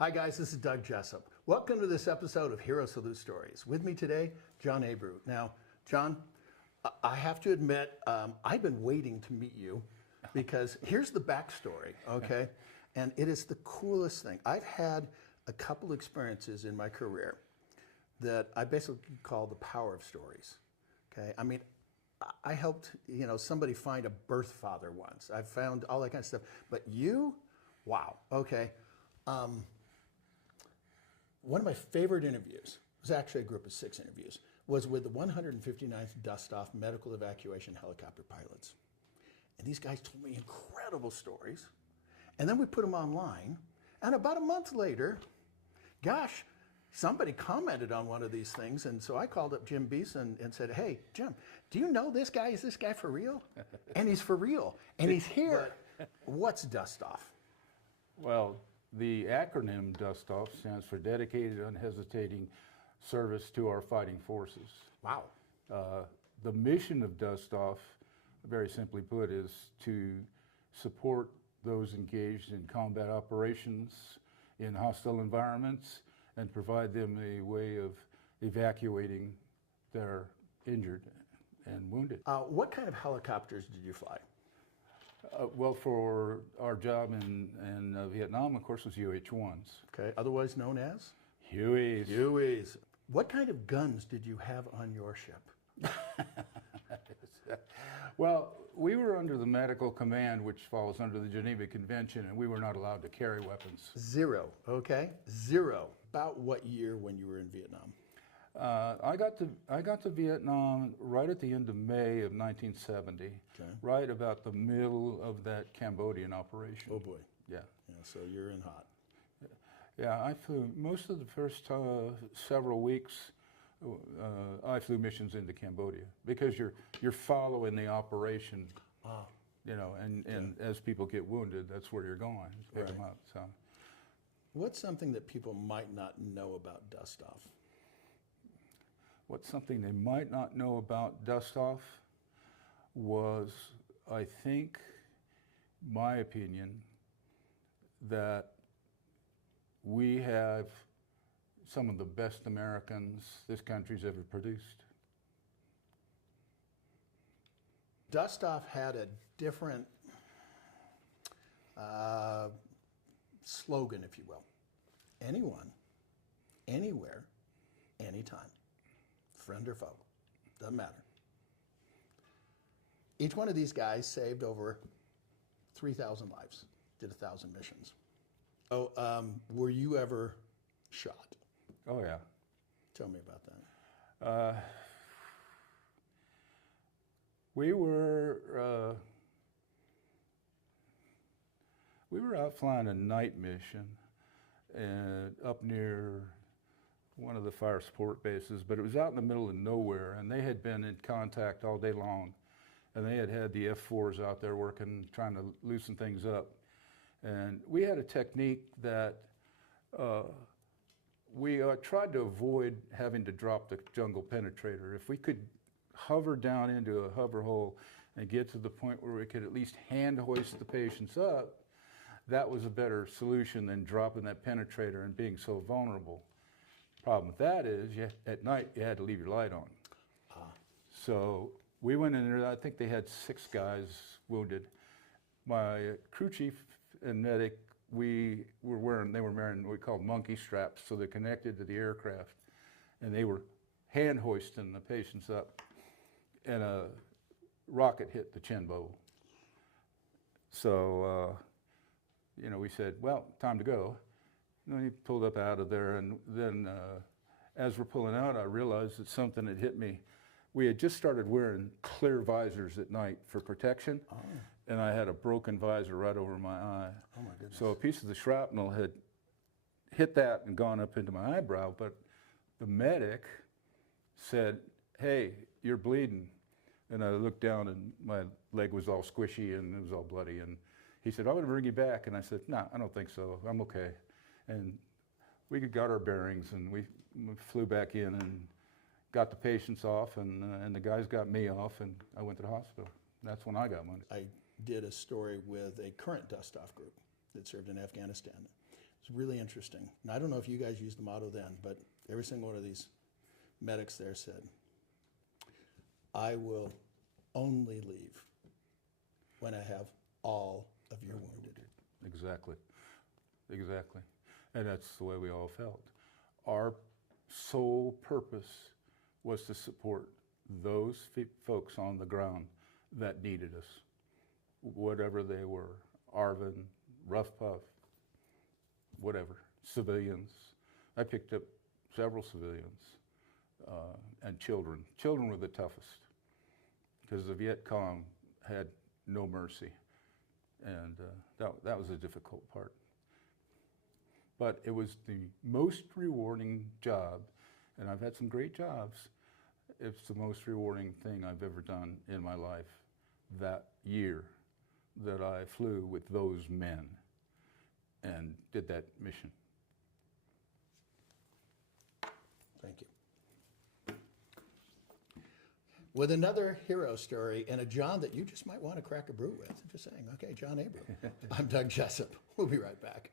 Hi guys, this is Doug Jessup. Welcome to this episode of Hero Salute Stories. With me today, John ABREU. Now, John, I have to admit, I've been waiting to meet you because here's the backstory, okay? And it is the coolest thing. I've had a couple experiences in my career that I basically call the power of stories, okay? I mean, I helped, somebody find a birth father once. I found all that kind of stuff. But you, wow, okay. One of my favorite interviews, it was actually a group of 6 interviews, was with the 159th Dustoff medical evacuation helicopter pilots. And these guys told me incredible stories. And then we put them online. And about a month later, gosh, somebody commented on one of these things. And so I called up Jim Beeson and said, hey, Jim, do you know this guy? Is this guy for real? And he's for real. And he's here. What's Dustoff? Well, the acronym Dustoff stands for Dedicated Unhesitating Service to Our Fighting Forces. Wow. The mission of Dustoff, very simply put, is to support those engaged in combat operations in hostile environments and provide them a way of evacuating their injured and wounded. What kind of helicopters did you fly? Well, for our job in Vietnam, of course, was UH-1s. Okay, otherwise known as? Hueys. Hueys. What kind of guns did you have on your ship? Well, we were under the medical command, which falls under the Geneva Convention, and we were not allowed to carry weapons. 0, okay? 0. About what year when you were in Vietnam? I got to Vietnam right at the end of May of 1970, okay. Right about the middle of that Cambodian operation. Oh boy. Yeah. Yeah. So you're in hot. Yeah, I flew most of the first several weeks. I flew missions into Cambodia because you're following the operation. And as people get wounded, that's where you're going. Pick them up. So, what's something that people might not know about Dustoff? What's something they might not know about Dustoff was, I think, my opinion, that we have some of the best Americans this country's ever produced. Dustoff had a different slogan, if you will. Anyone, anywhere, anytime. Friend or foe, doesn't matter. Each one of these guys saved over 3,000 lives, did 1,000 missions. Oh, were you ever shot? Oh yeah. Tell me about that. We were out flying a night mission up near one of the fire support bases, but it was out in the middle of nowhere, and they had been in contact all day long, and they had the F-4s out there working, trying to loosen things up. And we had a technique that we tried to avoid having to drop the jungle penetrator. If we could hover down into a hover hole and get to the point where we could at least hand hoist the patients up, that was a better solution than dropping that penetrator and being so vulnerable. Problem with that is, at night, you had to leave your light on. So we went in there, I think they had 6 guys wounded. My crew chief and medic, they were wearing what we called monkey straps, so they're connected to the aircraft. And they were hand hoisting the patients up, and a rocket hit the chin bowl. So, we said, well, time to go. And then he pulled up out of there, and then as we're pulling out, I realized that something had hit me. We had just started wearing clear visors at night for protection, and I had a broken visor right over my eye. Oh my goodness. So a piece of the shrapnel had hit that and gone up into my eyebrow, but the medic said, hey, you're bleeding. And I looked down, and my leg was all squishy, and it was all bloody. And he said, I'm going to bring you back. And I said, no, I don't think so. I'm okay. And we got our bearings, and we flew back in and got the patients off, and the guys got me off, and I went to the hospital. That's when I got money. I did a story with a current Dustoff group that served in Afghanistan. It It's really interesting. And I don't know if you guys used the motto then, but every single one of these medics there said, I will only leave when I have all of your wounded. Exactly. Exactly. And that's the way we all felt. Our sole purpose was to support those folks on the ground that needed us, whatever they were, Arvin, Rough Puff, whatever, civilians. I picked up several civilians and children. Children were the toughest because the Viet Cong had no mercy, and that was a difficult part. But it was the most rewarding job, and I've had some great jobs. It's the most rewarding thing I've ever done in my life that year that I flew with those men and did that mission. Thank you. With another hero story and a John that you just might want to crack a brew with. I'm just saying. Okay, John ABREU. I'm Doug Jessup. We'll be right back.